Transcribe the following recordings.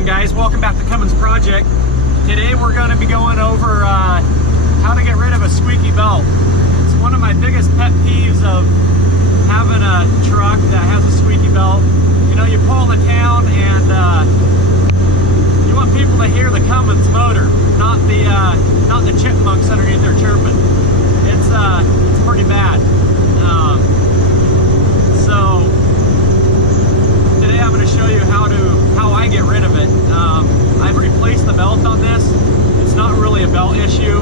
going, guys? Welcome back to Cummins Project. Today we're going to be going over how to get rid of a squeaky belt. It's one of my biggest pet peeves of having a truck that has a squeaky belt. You know, you pull into town and you want people to hear the Cummins motor, not the chipmunks underneath there chirping. It's pretty bad. So today I'm going to show you how I get rid of it. I've replaced the belt on this. It's not really a belt issue.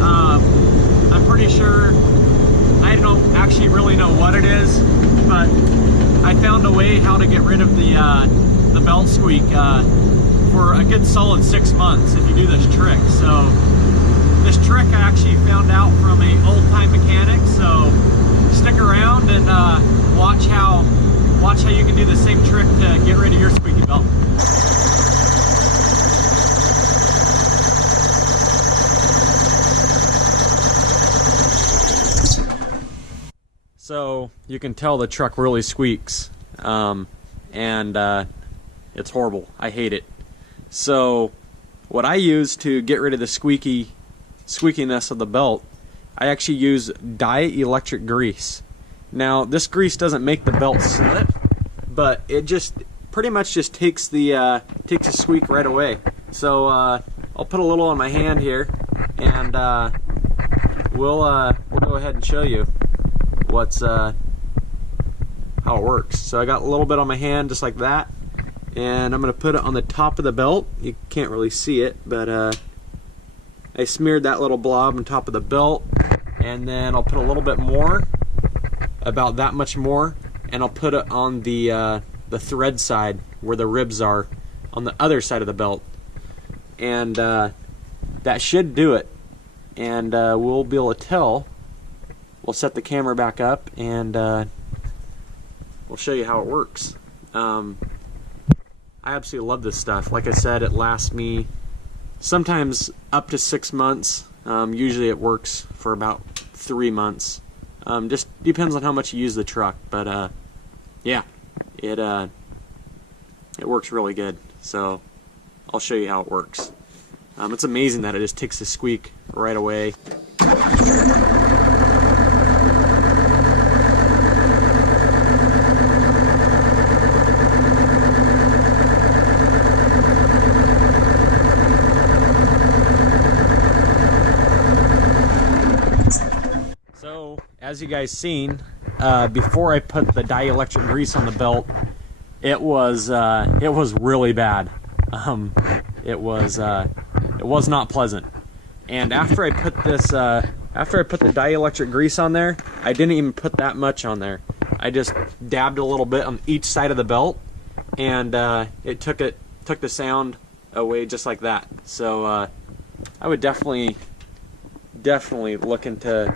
I'm pretty sure, I don't actually really know what it is, but I found a way how to get rid of the belt squeak for a good solid 6 months if you do this trick. So this trick I actually found out from an old-time mechanic, so stick around and watch how you can do the same trick to get rid of your squeaky belt. So you can tell the truck really squeaks, and it's horrible. I hate it. So what I use to get rid of the squeakiness of the belt, I actually use dielectric grease. Now this grease doesn't make the belt slip, but it just pretty much just takes the squeak right away. So I'll put a little on my hand here, and we'll go ahead and show you how it works. So I got a little bit on my hand just like that, and I'm gonna put it on the top of the belt. You can't really see it, but I smeared that little blob on top of the belt, and then I'll put a little bit more, about that much more, and I'll put it on the thread side where the ribs are on the other side of the belt, and that should do it. And we'll be able to tell. We'll set the camera back up, and we'll show you how it works. I absolutely love this stuff. Like I said, it lasts me sometimes up to 6 months. Usually it works for about 3 months. Just depends on how much you use the truck, but yeah, it works really good. So I'll show you how it works. It's amazing that it just takes the squeak right away. So, as you guys seen, before I put the dielectric grease on the belt, it was really bad. It was not pleasant. And after I put the dielectric grease on there, I didn't even put that much on there. I just dabbed a little bit on each side of the belt, and it took the sound away just like that. So I would definitely look into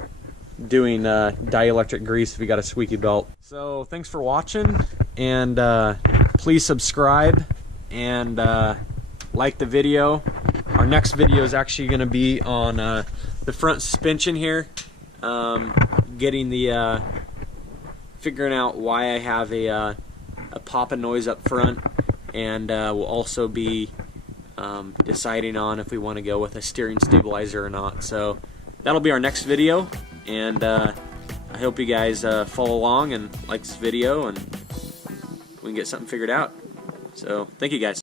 doing dielectric grease if you got a squeaky belt. So thanks for watching, and please subscribe and like the video. Our next video is actually going to be on the front suspension here, getting the figuring out why I have a popping noise up front, and we'll also be deciding on if we want to go with a steering stabilizer or not. So that'll be our next video, and I hope you guys follow along and like this video, and we can get something figured out. So thank you guys.